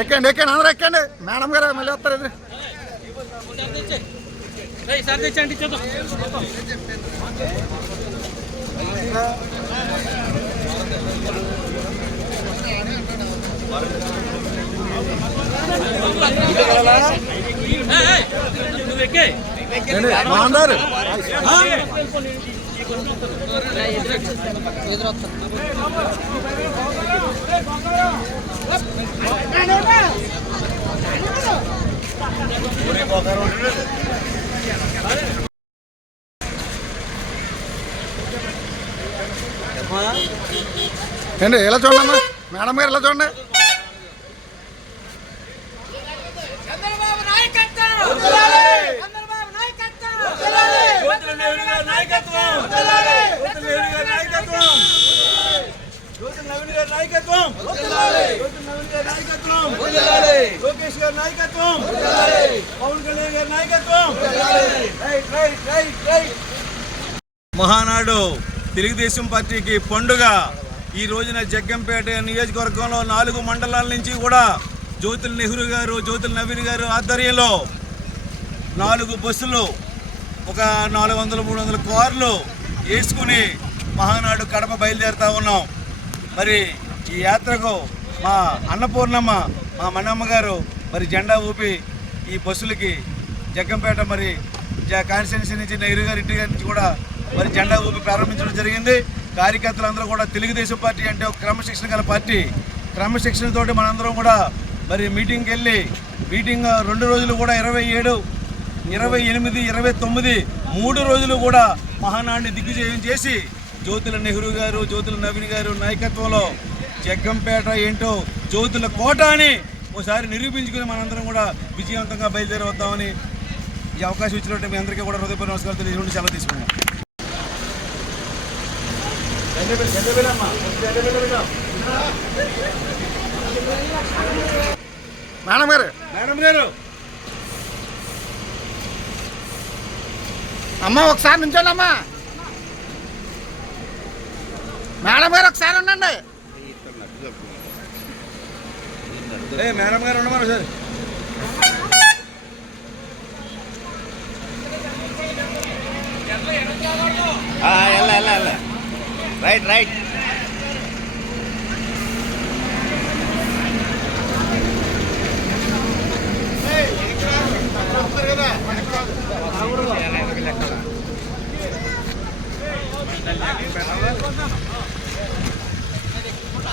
ఎక్కండి ఎక్కండి అందరూ ఎక్కండి. మేడం గారు మళ్ళీ వస్తారు ఎదురు. బాగున్నారు ఏంటి ఎలా చూడమ్మా మేడం గారు ఎలా చూడండి. లోకేష్ గారి నాయకత్వం, పవన్ కళ్యాణ్ గారి నాయకత్వం. మహానాడు తెలుగుదేశం పార్టీకి పండుగ. ఈ రోజున జగ్గంపేట నియోజకవర్గంలో 4 మండలాల నుంచి కూడా జ్యోతుల నెహ్రూ గారు, జ్యోతుల నవీన్ గారు ఆధ్వర్యంలో 4 బస్సులు, ఒక 400-300 కార్లు వేసుకుని మహానాడు కడప బయలుదేరుతా ఉన్నాం. మరి ఈ యాత్రకు మా అన్నపూర్ణమ్మ, మా మన్నమ్మ గారు మరి జెండా ఊపి ఈ బస్సులకి జగ్గంపేట మరి కాన్స్టిట్యున్సీ నుంచి నెహ్రూ గారి ఇంటి నుంచి కూడా మరి జెండా ఊపి ప్రారంభించడం జరిగింది. కార్యకర్తలందరూ కూడా తెలుగుదేశం పార్టీ అంటే ఒక క్రమశిక్షణ గల పార్టీ. క్రమశిక్షణతోటి మనందరం కూడా మరి మీటింగ్కి వెళ్ళి మీటింగ్ 2 రోజులు కూడా 27, 28, 29 3 రోజులు కూడా మహానాడిని దిగ్విజయం చేసి జ్యోతుల నెహ్రూ గారు, జ్యోతుల నవీన్ గారు నాయకత్వంలో జగ్గంపేట ఏంటో జ్యోతుల కోట అని ఒకసారి నిరూపించుకుని మనందరం కూడా విజయవంతంగా బయలుదేరి వద్దామని ఈ అవకాశం ఇచ్చినట్టు మీ అందరికీ కూడా హృదయపూర్వక నమస్కారాలు తెలియజేసి సెలవు తీసుకున్నాం. మేడం గారు అమ్మ ఒకసారి నుంచోండి అమ్మా. మేడం గారు ఒకసారి ఉండండి. మేడం గారు ఉండమని సార్. Right right